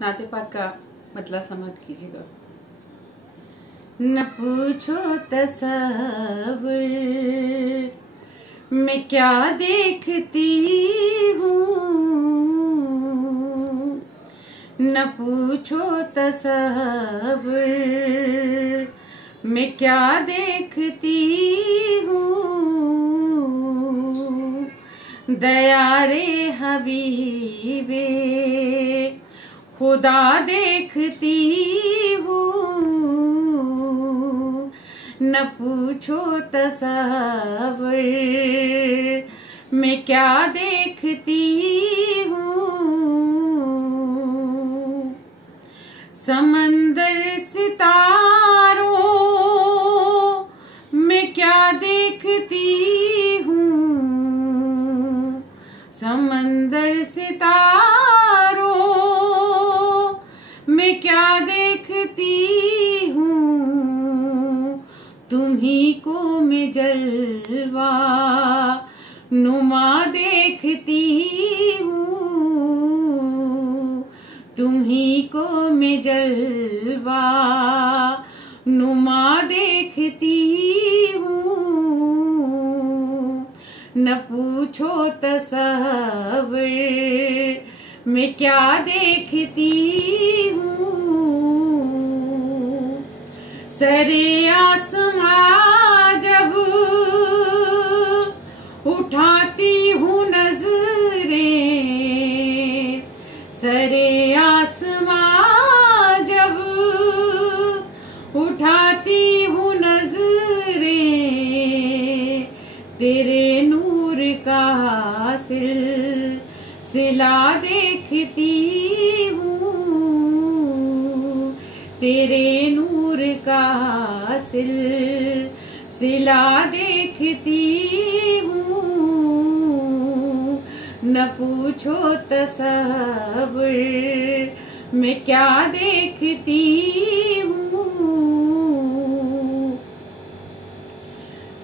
नाते पाक का मतलब समाप्त कीजिएगा। न पूछो तसव्वुर मैं क्या देखती हूँ, न पूछो तसव्वुर मैं क्या देखती हूँ। दया रे हबीबे खुदा देखती हूँ, न पूछो तसव्वुर मैं क्या देखती हूँ। समंदर सितारों मैं क्या देखती हूँ, समंदर सितारों मैं क्या देखती हूँ। तुम्ही को मैं जलवा नुमा देखती हूँ, तुम्ही को मैं जलवा नुमा देखती हूँ। न पूछो तसव्वुर मैं क्या देखती हूँ। सरे आसमां जब उठाती हूँ नजरें, सरे आसमां जब उठाती हूँ नजरें, तेरे नूर का सिलसिला देखती हूँ, तेरे नूर का सिलसिला देखती हूँ। न पूछो तसव्वुर मैं क्या देखती हूँ।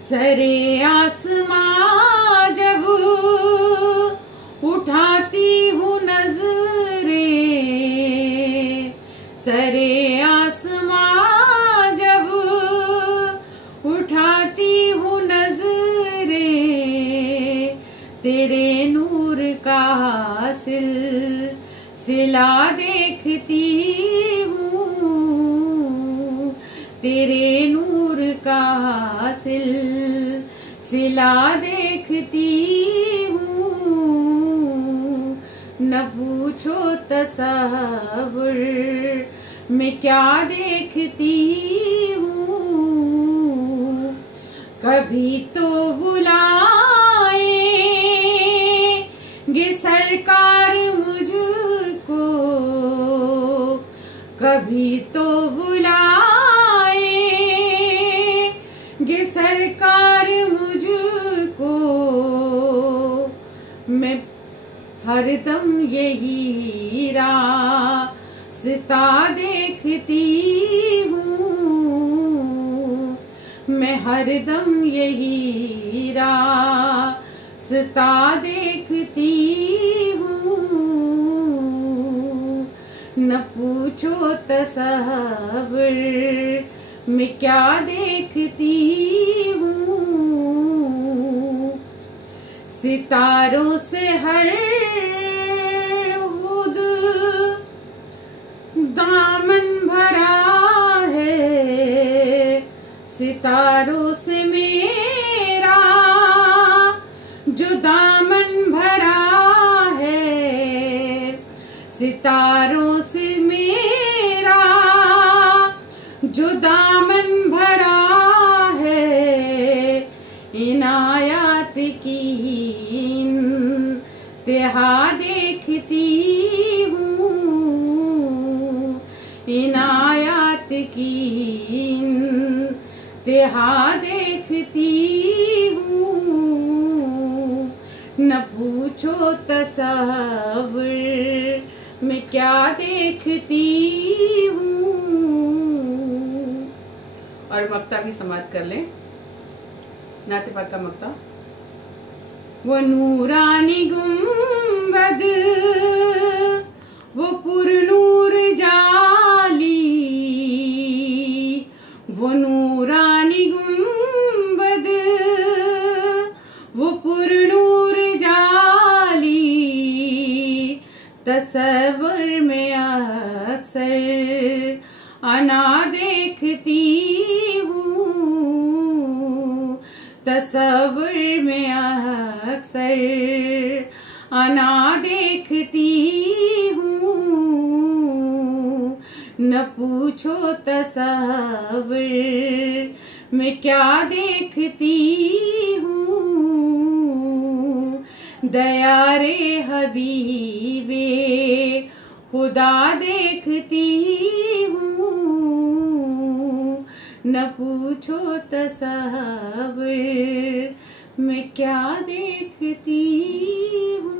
सरे आसमां जब उठाती हूँ नजरें, सरे आसमां जब उठाती हूँ नजरें, तेरे नूर का सिलसिला देखती हूँ, तेरे नूर का सिलसिला देखती हूँ। न पूछो तसव्वुर मैं क्या देखती हूँ। कभी तो बुलाएंगे सरकार मुझको, कभी तो बुलाएंगे सरकार मुझको। मैं हरदम यही रास्ता देखती हूँ, मैं हरदम यही रास्ता देखती हूँ। न पूछो तसव्वुर मैं क्या देखती हूँ। सितारों से हर खुद दामन भरा है, सितारों से मेरा जो दामन भरा है, सितारों से मेरा जो दामन भरा है, इनायत की इंतहा देखती हूँ, इनायत की इंतहा देखती हूँ। न पूछो तसव्वुर मैं क्या देखती हूँ। और मक्ता भी समाप्त कर लें। नाते पाक का मक्ता। वो नूरानी गुंबद वो पुरनूर तसव्वुर में अक्सर अना देखती हूँ, तसव्वुर में अक्सर अना देखती हूँ। न पूछो तसव्वुर में क्या देखती हूँ, दया रे हबीबे खुदा देखती हूँ। न पूछो तसव्वुर में क्या देखती हूँ।